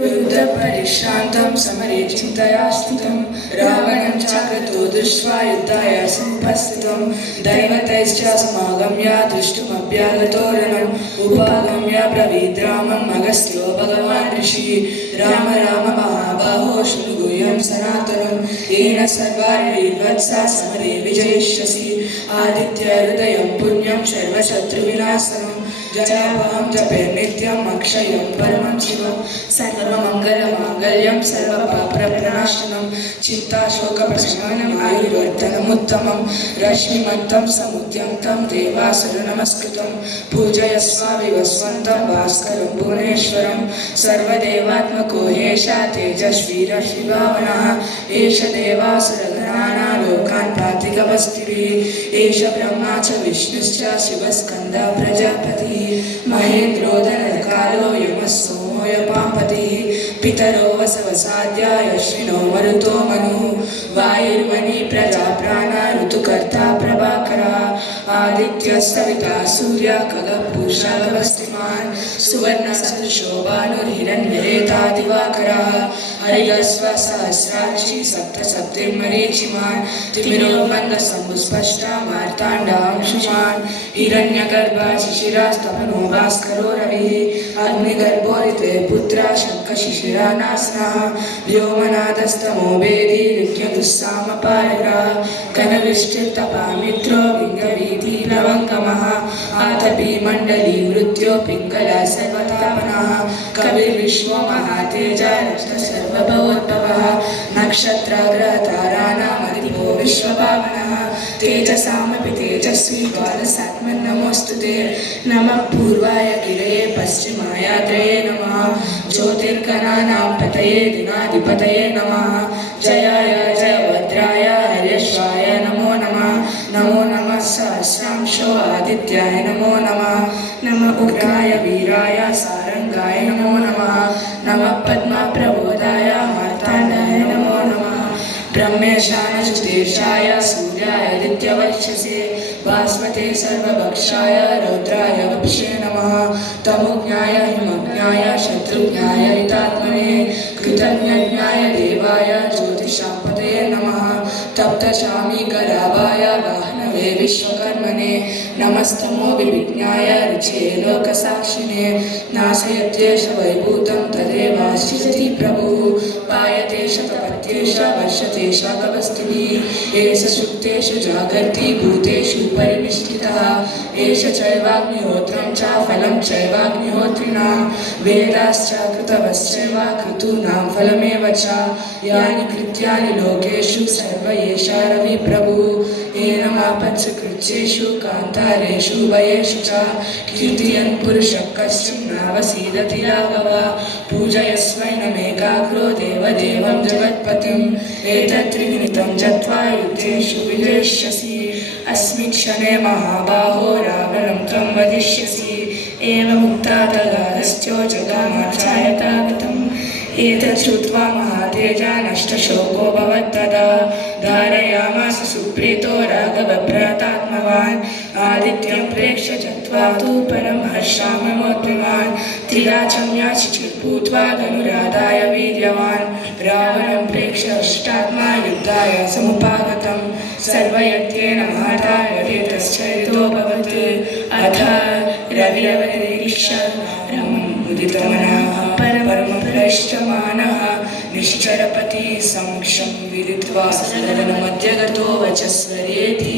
युद्धपरिश्रान्तं समरे चिन्तया स्थितं रावणं चाक्रतो दृष्ट्वा युद्धाय समुपस्थितं दैवतैश्च समागम्य दृष्टुमभ्यागतो रणम् उपागम्य ब्रवीद् रामम् अगस्त्यो भगवान् ऋषिः राम राम महाबाहो शृणु गुह्यं सनातनं येन सर्वारिवत्सा समरे विजयिष्यसि आदित्य हृदयं पुण्यं सर्वशत्रुविनाशनं जयापहं जपे नित्यम् अक्षयं परमं शिवं सर्वमङ्गलमाङ्गल्यं सर्वपापप्रणाशनं चिन्ताशोकप्रशमनम् आयुर्वर्धनमुत्तमं रश्मिमन्तं समुद्यन्तं देवासुरनमस्कृतं पूजयस्व विवस्वन्तं भास्करं भुवनेश्वरं सर्वदेवात्मको एषा तेजस्वी रश्मिभावनः एष देवासुरगणानां लोकान् पातिकवस्तिभिः एष ब्रह्मा च विष्णुश्च शिवस्कन्दः प्रजापतिः महेन्द्रोदनकालो यमः सोमोऽयपापतिः पितरो वसवसाद्याय श्रिणो मरुतो मनुः वायुर्वनि प्रजाप्राणा ऋतुकर्ता प्रभाकरः आदित्यः सविता सूर्यः खगः पूषा गवस्तिमान् सुवर्णसदृशो भानुर्हिरण्यरेता दिवाकरः हरिगस्व सहस्राक्षी सप्तसप्तिर्मरीचिमान् तिमिरो मन्दसम्भुस्पष्टा मार्ताण्डांशुमान् हिरण्यगर्भा शिशिरास्तमनो भास्करो रविः अग्निगर्भोरिते पुत्रा शङ्खशिशिरानासनः व्योमनादस्तमो वेदी ऋग्यदुस्सामपारगः कनविष्टिर्तपामित्रो विङ्गवीति लवङ्गमः आतपी मण्डली मृत्यो पिङ्गला सर्वतापनः कविर्विश्वो महातेजा सर्वभवोद्भवः नक्षत्राग्रताराणामधिपो विश्वपावनः तेजसामपि तेजस्वी द्वादशात्मन्नमोऽस्तुते नमः पूर्वाय गिरये पश्चिमायाद्रये नमः ज्योतिर्गणानां पतये दिनाधिपतये नमः जयाय जयभद्राय हर्यश्वाय नमो नमः नमो नमः सहस्रांशो आदित्याय नमो नमः नमः उग्राय वीराय सारंगाय नमो नमः नमः पद्मप्रबोधाय मार्ताण्डाय नमो नमः ब्रह्मेशानजुतेशाय सूर्याय आदित्यवक्षसे भास्वते सर्वभक्षाय रौद्राय वक्षे नमः तमोज्ञाय हिमज्ञाय शत्रुज्ञाय हितात्मने कृतज्ञज्ञाय देवाय ज्योतिषापतये नमः तप्तशामी करावाय वाहनवे विश्वकर्मणे नमस्तमो विविज्ञाय रुचे लोकसाक्षिणे नाशयत्येष वैभूतं तदेवाशिषति प्रभुः पायतेष तपत्येष वर्षतेष गवस्तिभिः एष सुप्तेषु जागर्ति भूतेषु परिनिष्ठितः एष चैवाग्निहोत्रं च फलं चैवाग्निहोत्रिणां वेदाश्च कृतवश्चैव क्रतूनां फलमेव च यानि कृत्यानि लोकेषु सर्व एषा रविप्रभुः येनमापत्सु कृत्येषु कान्तारेषु भयेषु च कीर्तयन् पुरुषः कश्चिन् नावसीदति राघवः पूजयस्वैनमेकाग्रो देवदेवं जगत्पतिम् एतत्त्रिगुणितं जत्वा युद्धेषु विजेष्यसि अस्मिन् क्षणे महाबाहो रावणं त्वं वदिष्यसि एवमुक्ता तदागस्त्यो जगामाचायतागतम् एतत् श्रुत्वा महातेजा नष्टशोको भवत्तदा धारयामास सुप्रीतो राघवभ्रातात्मवान् आदित्यं प्रेक्ष्य जत्वा तु परं हर्षाममोद्विमान् त्रिराचम्याचिचिर्भूत्वा धनुरादाय वीर्यवान् रावणं प्रेक्ष्य हृष्टात्मा युद्धाय समुपागतं सर्वयज्ञेन महाताय वेदश्चरितोऽभवत् अथ रविरवनिरीक्ष्य रममुदितमनः परमप्रष्टमानः निश्चरपति समक्षं विदित्वा सदनमध्यगतो वचस्वरेति